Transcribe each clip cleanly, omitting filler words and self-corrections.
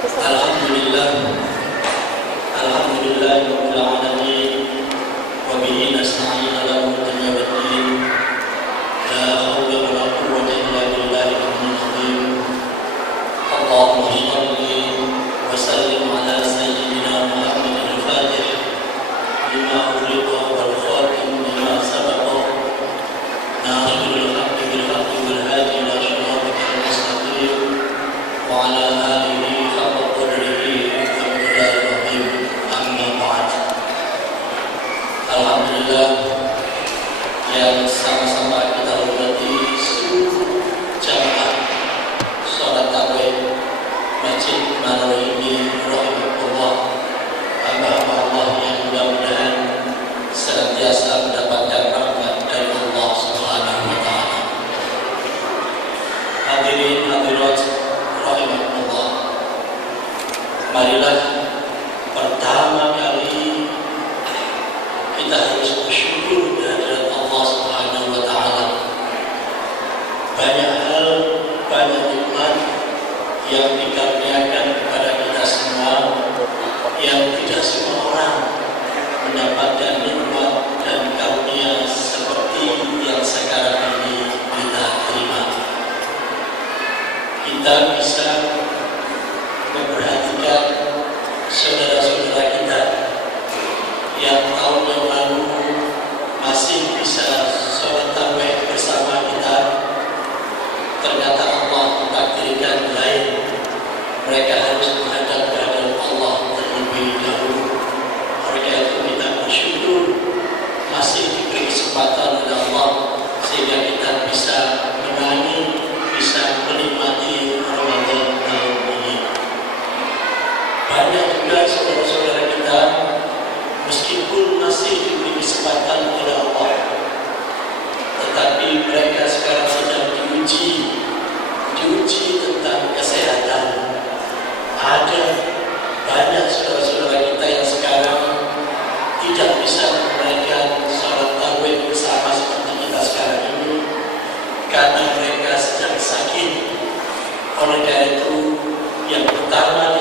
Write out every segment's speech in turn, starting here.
Alhamdulillah, Rabbil alamin, wa bihi nasta'in ala umuri waddin. La haula wa la quwwata illa billahi al-'aliyyil 'azim. Allahumma shalli wa sallim ala sayyidina Muhammadin al-Fatih lima ughliqa wal khatim lima sabaqa. Nasrul haqqi bil haqqi wal hadi ila siratikal mustaqim wa ala alihi haqqa qadrihi wa miqdaril 'azim. Amma ba'd. Alhamdulillah yang sama-sama kita hormati seluruh jamaah sholat tarawih Masjid Nabawi ini, rahimahullah, hamba-hamba Allah yang mudah-mudahan senantiasa mendapatkan rahmat dari Allah Subhanahu wa taala. Hadirin hadirat rahimahullah, marilah pertama kali kita harus bersyukur kehadirat Allah Subhanahu wa taala. Banyak hal, banyak nikmat yang dikaruniakan kepada kita semua, yang tidak semua orang mendapatkan nikmat dan karunia seperti yang sekarang ini kita terima. Kita bisa memperhatikan saudara-saudara kita yang tahun yang lalu masih bisa sholat tarawih bersama kita, ternyata Allah takdirkan lain. Mereka harus menghadap kepada Allah terlebih dahulu. Oleh karena itu kita bersyukur masih diberi kesempatan oleh Allah sehingga kita bisa menangi, bisa menikmati Ramadan tahun ini. Banyak juga saudara-saudara kita meskipun masih diberi kesempatan oleh Allah, tetapi mereka sekarang sedang diuji tentang kesehatan. Ada banyak saudara-saudara kita yang sekarang tidak bisa menunaikan sholat tarawih bersama seperti kita sekarang ini karena mereka sedang sakit. Oleh karena itu, yang pertama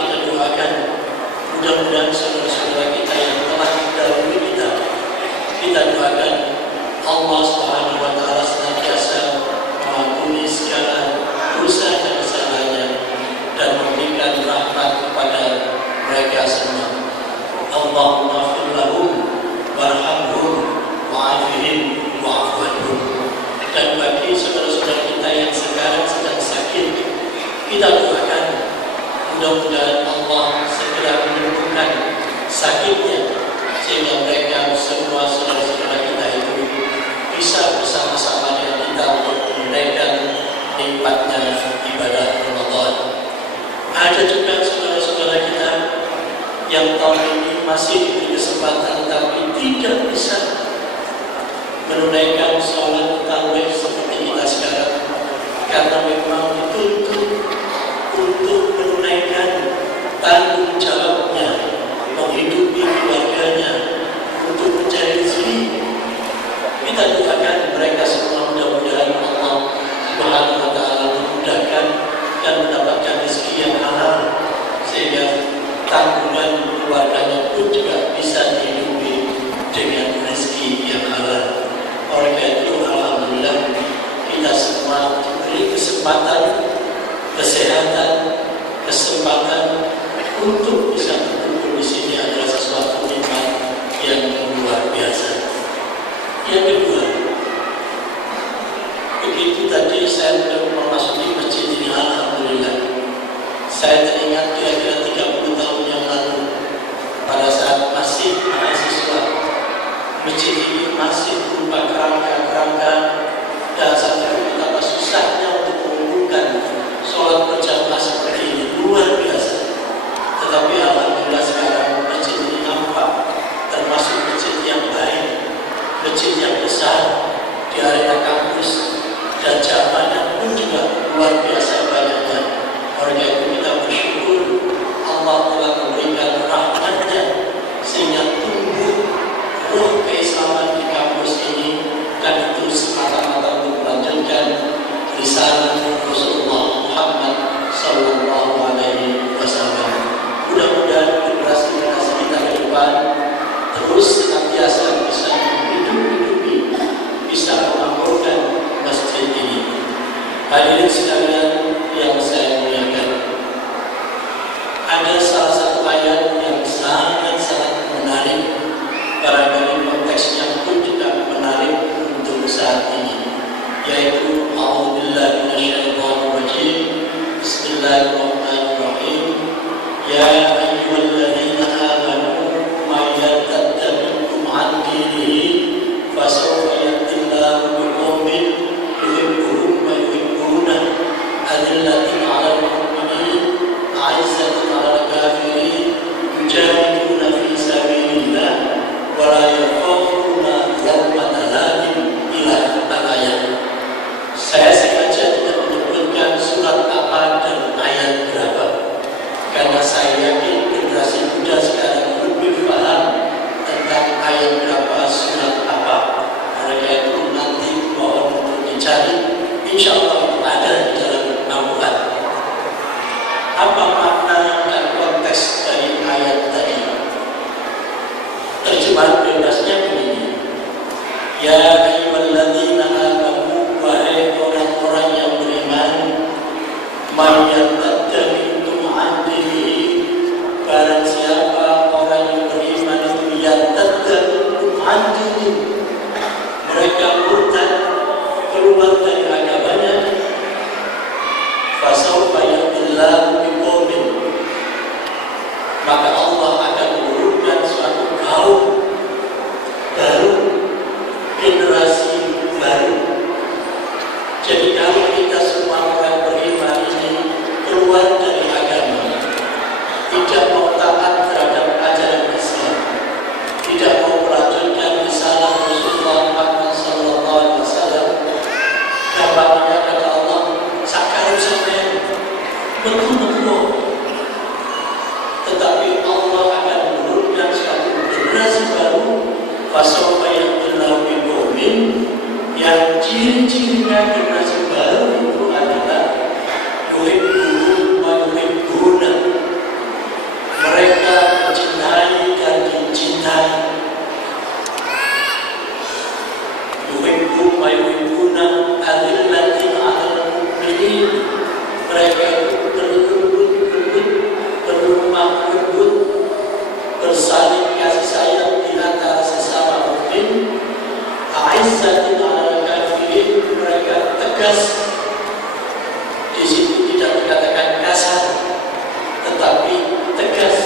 kita doakan, mudah-mudahan saudara-saudara kita yang telah mendahului kita doakan Allah Subhanahu wa taala senantiasa mengampuni segala dosa dan kesalahannya dan memberikan rahmat kepada mereka semua. Allahumma ighfir lahum warhamhum wa'afihim wa'fu anhum. Dan bagi saudara-saudara kita yang sekarang sedang sakit, kita doakan mudah-mudahan Allah segera menyembuhkan sakitnya sehingga mereka semua saudara-saudara kita itu bisa bersama-sama dengan kita untuk menunaikan nikmatnya ibadah Ramadan. Ada juga saudara-saudara kita yang tahun ini masih diberi kesempatan tapi tidak bisa menunaikan sholat tarawih seperti kita sekarang karena memang dituntut untuk menunaikan tanggung jawabnya, menghidupi keluarganya, untuk mencari rezeki. Kita doakan mereka semua mudah-mudahan Allah Subhanahu wa taala memudahkan dan mendapatkan rezeki yang halal sehingga tanggungan keluarganya pun juga bisa dihidupi dengan rezeki yang halal. Oleh karena itu, alhamdulillah kita semua diberi kesempatan, kesehatan, kesempatan untuk bisa berkumpul di sini adalah sesuatu nikmat yang luar biasa. Yang kedua, begitu tadi saya sudah memasuki masjid ini, alhamdulillah, saya teringat kira-kira 30 tahun yang lalu pada saat masih mahasiswa, masjid ini masih berupa kerangka-kerangka dan saat itu betapa susahnya untuk mengumpulkan sholat berjamaah seperti ini, luar biasa. Tetapi alhamdulillah sekarang masjid ini nampak termasuk masjid yang baik, masjid yang besar di area kampus, dan jamaahnya pun Hadirin sekalian yang saya muliakan, ada salah satu ayat yang sangat-sangat menarik, barangkali konteksnya pun juga menarik untuk saat ini, yaitu A'udzubillahi minasyaitonir rajim. Bismillahirrahmanirrahim. Ya ayyuhalladzina amanu may yartadda minkum 'an dinihi fasawfa ya'tillahu biqaumin yuhibbuhum wa yuhibbuna adillatin 'alal mu'minin 'izzatin 'alal kafirin yujahiduna fi sabilillah wa la yakhafuna lawmata laim ila al-ayat. Saya sengaja tidak menyebutkan surat apa dan ayat berapa, karena saya yakin generasi muda sekarang lebih paham tentang ayat berapa, surat apa. Oleh itu nanti mohon untuk dicari, insya Allah itu ada di dalam Al-Quran. Apa makna dan konteks dari ayat tadi? Terjemahan bebasnya begini: Ya ayyuhalladzina amanu, wahai orang-orang yang beriman, man yartadda minkum 'an dinihi, barang siapa orang yang beriman itu yartadda minkum 'an dinihi, mereka murtad, keluar dari agamanya, fasawfa ya'tillahu biqaumin, maka Allah akan menurunkan suatu kaum baru, generasi baru. Jadi kalau kita semua orang beriman ini keluar dari agama, tidak mau taat terhadap ajaran Islam, tidak mau melanjutkan risalah Rasulullah Muhammad SAW, dampaknya kata Allah sakarib sampai betul-betul. Tetapi Allah akan menurunkan suatu generasi baru, fasawfa ya'tillahu biqaumin, yang ciri-cirinya generasi baru itu adalah yuhibbuhum wa yuhibbuna, mereka mencintai dan dicintai. Yuhibbuhum wa yuhibbuna adillatin 'alal mu'minin, mereka itu berlembut-lembut, berlemah lembut, bersaling kasih sayang di antara sesama mukmin. Aizzatin 'alal kafirin, mereka tegas. Di situ tidak dikatakan kasar, tetapi tegas.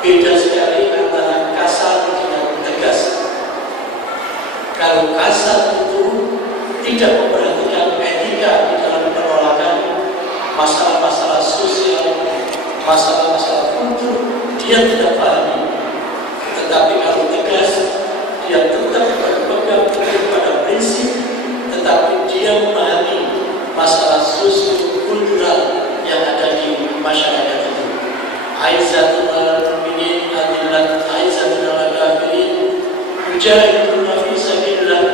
Beda sekali antara kasar dengan tegas. Kalau kasar itu tidak memperhatikan etika di dalam penolakan masalah-masalah sosial, masalah-masalah kultur, dia tidak pahami. Tetapi kalau tegas, dia tetap berpegang pada prinsip, tetapi dia memahami masalah sosio-kultural yang ada di masyarakat itu. Aizzatul mu'minin adillat aizzatul kafirin mujahiduna fi sabilillah,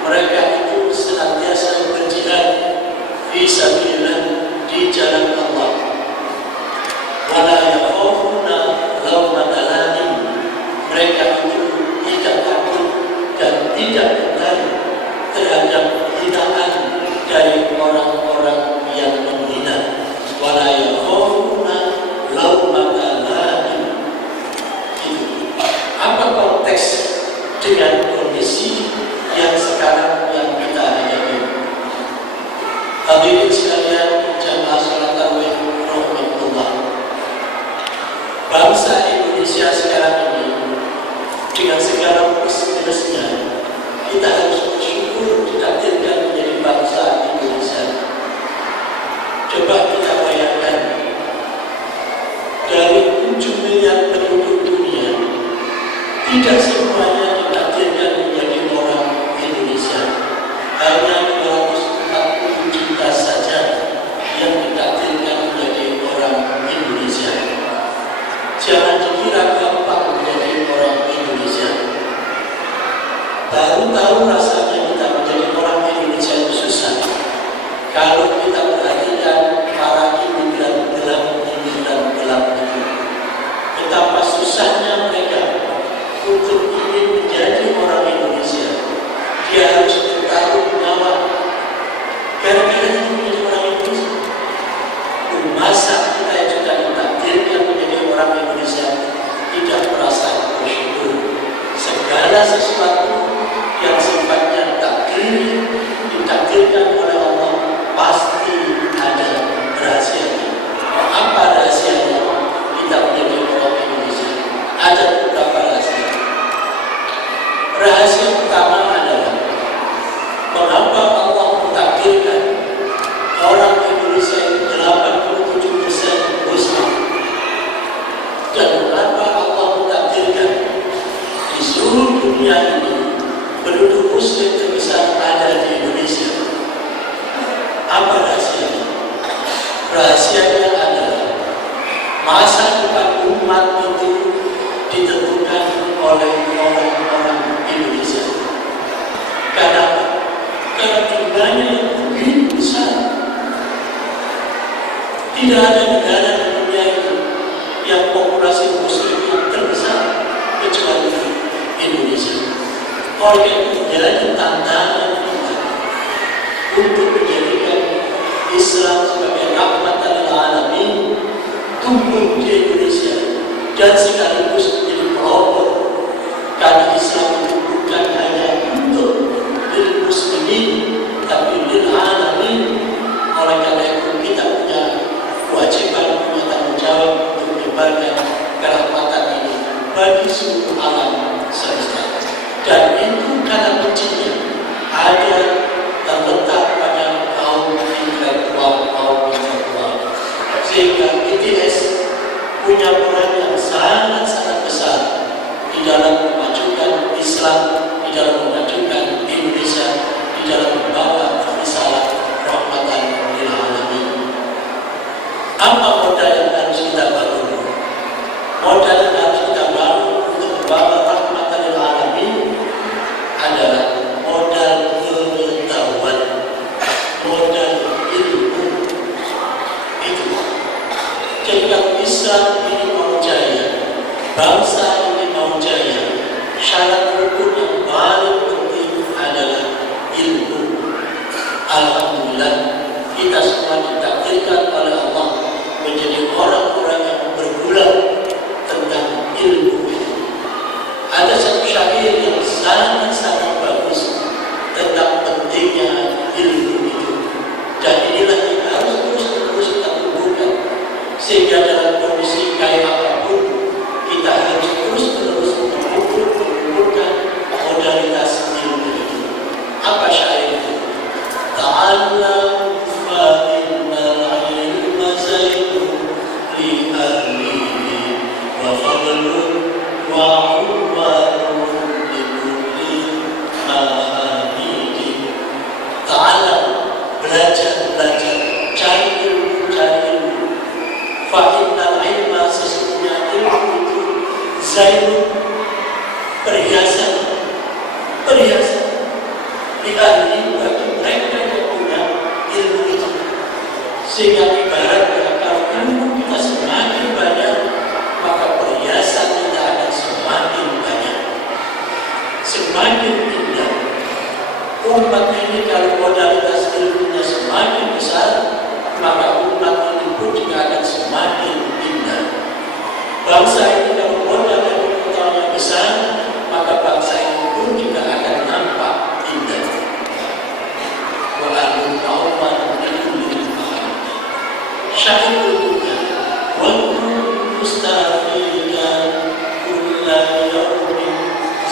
mereka itu senantiasa berjihad fi sabilillah, di jalan Allah. Wala yakhafuna lawmata laim, mereka itu tidak takut dan tidak gentar terhadap hinaan dari orang-orang yang menghina. Wala yakhafuna lawmata laim. Apa konteks dengan kondisi yang sekarang yang kita hadapi? Hadirin sekalian jamaah salat tarawih rahmatullah, bangsa Indonesia sekarang ini dengan segala plus-minusnya, kita harus bersyukur ditakdirkan menjadi bangsa Indonesia. Coba kita bayangkan, dari 7 miliar penduduk dunia, tidak semuanya ditakdirkan menjadi orang Indonesia. Hanya 240 juta saja umat itu ditentukan oleh orang-orang Indonesia. Karena jumlahnya yang begitu besar. Tidak ada negara di dunia ini yang populasi muslim yang terbesar kecuali Indonesia. Oleh itu menjadi tantangan kita untuk menjadikan Islam sebagai rahmatan lil alamin tumbuh di Indonesia dan sekaligus menjadi pelopor. Karena Islam itu bukan hanya untuk lil muslimin tapi lil alamin. Oleh karena itu kita punya kewajiban, punya tanggung jawab untuk menyebarkan kerahmatan ini bagi seluruh alam semesta. Dan itu karena kuncinya ada terletak pada kaum intelektual. Sehingga ITS punya peran yang sangat-sangat besar di dalam memajukan Islam, di dalam memajukan Indonesia, di dalam membawa risalah rahmatan lil alamin. Apa modal yang harus kita bangun? Modal yang harus kita bangun untuk membawa rahmatan lil alamin adalah modal pengetahuan, modal ilmu. Itu. Jadi kalau Islam ini mau jaya, bangsa ini mau jaya, syarat rukun yang paling penting adalah ilmu. Alhamdulillah, kita semua ditakdirkan oleh Allah menjadi orang-orang yang bergulat tentang ilmu itu. Ada satu syair yang sangat-sangat bagus tentang pentingnya ilmu itu. Dan inilah yang harus terus kita tumbuhkan. Sehingga dalam kondisi kayak apapun, kita harus terus mengumpulkan modalitas ilmu itu. Apa syair itu? Ta'allam fa innal ilma zainun li ahlihi wa fadlun wa belajar, cari ilmu. Fa'innal ilma, sesungguhnya ilmu itu zainun, perhiasan di ahli bagi mereka yang punya ilmu itu. Sehingga ibaratnya kalau ilmu kita semakin banyak, maka perhiasan kita akan semakin banyak, semakin indah. Umat ini kalau modalitas ilmunya semakin besar, maka umat ini pun juga akan semakin indah. Bangsa ini kalau modal pengetahuannya besar, maka bangsa ini pun juga akan nampak indah. Wa alul qawman bikulli mahal. Syair berikutnya, wa mustafidan kulla yawmin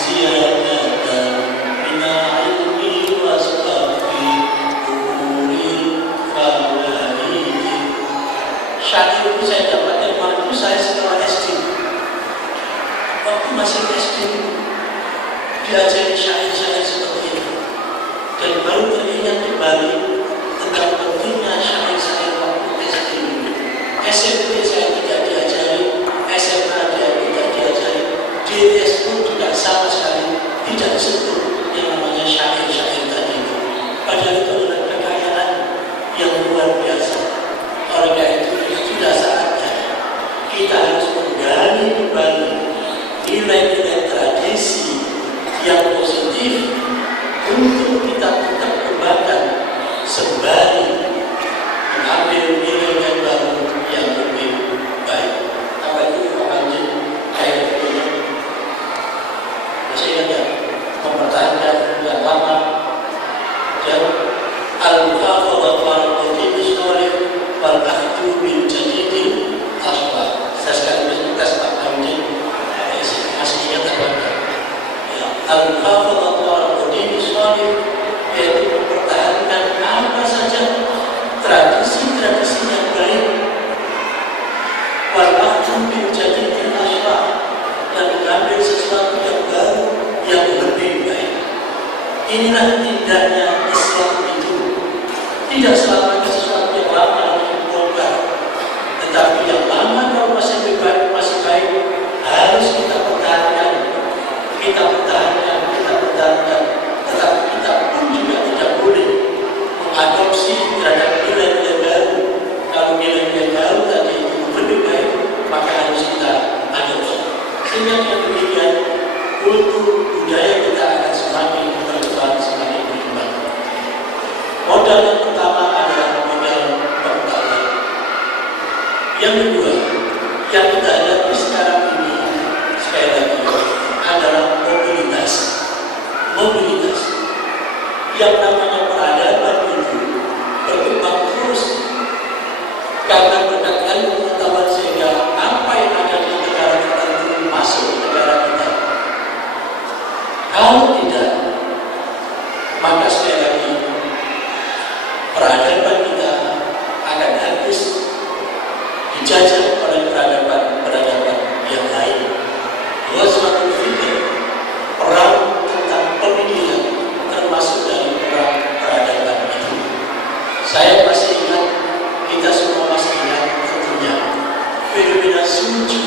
ziyadatan minal ilmi wasfafi umuri fawaidi. Syair itu saya dapatkan waktu saya sekolah SD. Waktu masih SD diajari syair-syair seperti itu. Dan baru teringat kembali tentang pentingnya syair-syair waktu SD dulu. SMP saya tidak diajari, SMA tidak diajari, DTS pun juga sama sekali tidak disentuh yang namanya syair-syair tadi itu. Padahal itu adalah kekayaan yang luar biasa. Oleh karena itu sudah saatnya kita harus menggali kembali nilai-nilai tradisi yang positif untuk kita tetap kembangkan sembari mengambil nilai-nilai baru yang lebih baik. Apa itu Pak kayak begini? Masih ingat ya? Mempertahankan yang lama. Dan al-muhafadzah wal-qawmi sholih wal-akhdhu bil jadidil asbab. Saya sekaligus bekas Pak Hamdi masih ingat apa? Al-muhafadzah wal-qawmi sholih, yaitu mempertahankan apa saja tradisi-tradisi yang baik, wal-akhdhu bil jadidil asbab, dan mengambil sesuatu yang baru yang lebih baik. Inilah indahnya Islam itu. Tidak selamanya sesuatu yang lama yang dibongkar, tetapi yang lama kalau masih baik Yang kedua, yang kita hadapi sekarang ini sekali lagi adalah mobilitas. Mobilitas. Yang namanya peradaban itu berkembang terus karena berkat ilmu pengetahuan sehingga apa yang ada di negara kita itu masuk ke negara kita. Kalau tidak, maka sekali lagi peradaban kita akan habis dijajah oleh peradaban yang lain. Dua suatu fikir perang tentang pemikiran termasuk dari perang peradaban itu. Saya masih ingat, kita semua masih ingat tentunya fenomena Suju,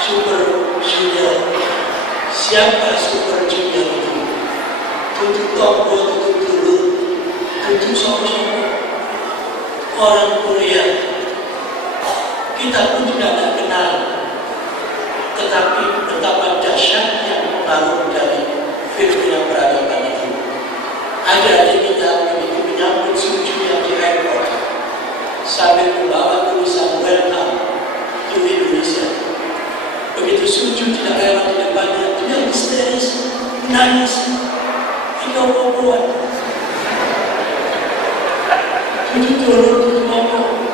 Super Junior. Siapa Super Junior itu? Tutup toko, tutup dulu, tutup sopo-sopo orang Korea. Kita pun juga tidak kenal, tetapi betapa dahsyatnya pengaruh dari fenomena peradaban itu. Adik-adik kita begitu menyambut Suju yang di airport sambil membawa tulisan welcome to Indonesia. Begitu Suju tidak lewat di depannya, dia histeris, menangis, tidak mau-mauan. Tujuh turun, tujuh ngomong.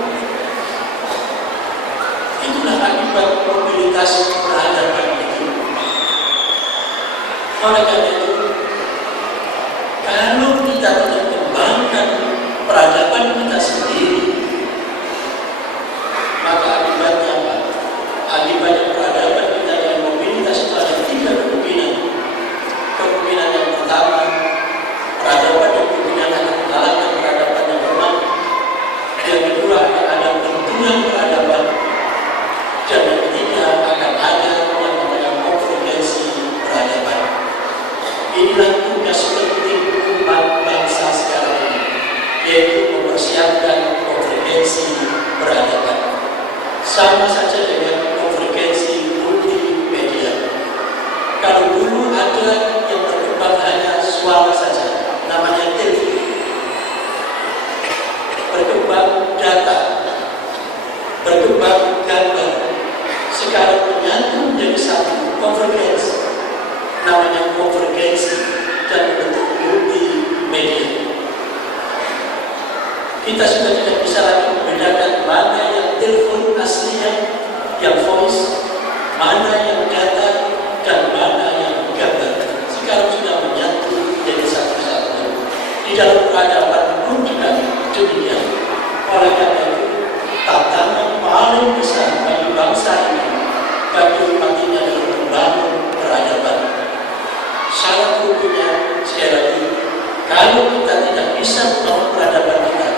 Itulah akibat mobilitas peradaban itu. Oleh karena itu, kalau kita tidak kembangkan peradaban kita sendiri, maka akibatnya apa? Akibatnya peradaban kita dan mobilitas itu ada tiga kemungkinan. Kemungkinan yang pertama, peradaban yang kemungkinan akan mengalahkan peradaban yang lemah. Yang kedua, akan ada benturan peradaban. Dan yang ketiga, akan ada yang namanya konvergensi peradaban. Inilah tugas penting umat bangsa sekarang ini, yaitu mempersiapkan konvergensi peradaban. Sama saja dengan konvergensi multimedia. Kalau dulu ada yang berkembang hanya suara saja, namanya telepon. Berkembang data, berkembang gambar. Sekarang menyatu menjadi satu, konvergensi. Namanya konvergensi dan bentuk multimedia. Kita sudah tidak bisa lagi membedakan mana yang telepon aslinya, yang voice, mana yang data, dan mana yang gambar. Sekarang sudah menyatu menjadi satu-satunya. Di dalam peradaban pun juga demikian. Oleh karena itu, tantangan paling besar bagi bangsa ini, bagi umat ini adalah membangun peradaban. Syarat hukumnya sekali lagi, kalau kita tidak bisa membangun peradaban kita,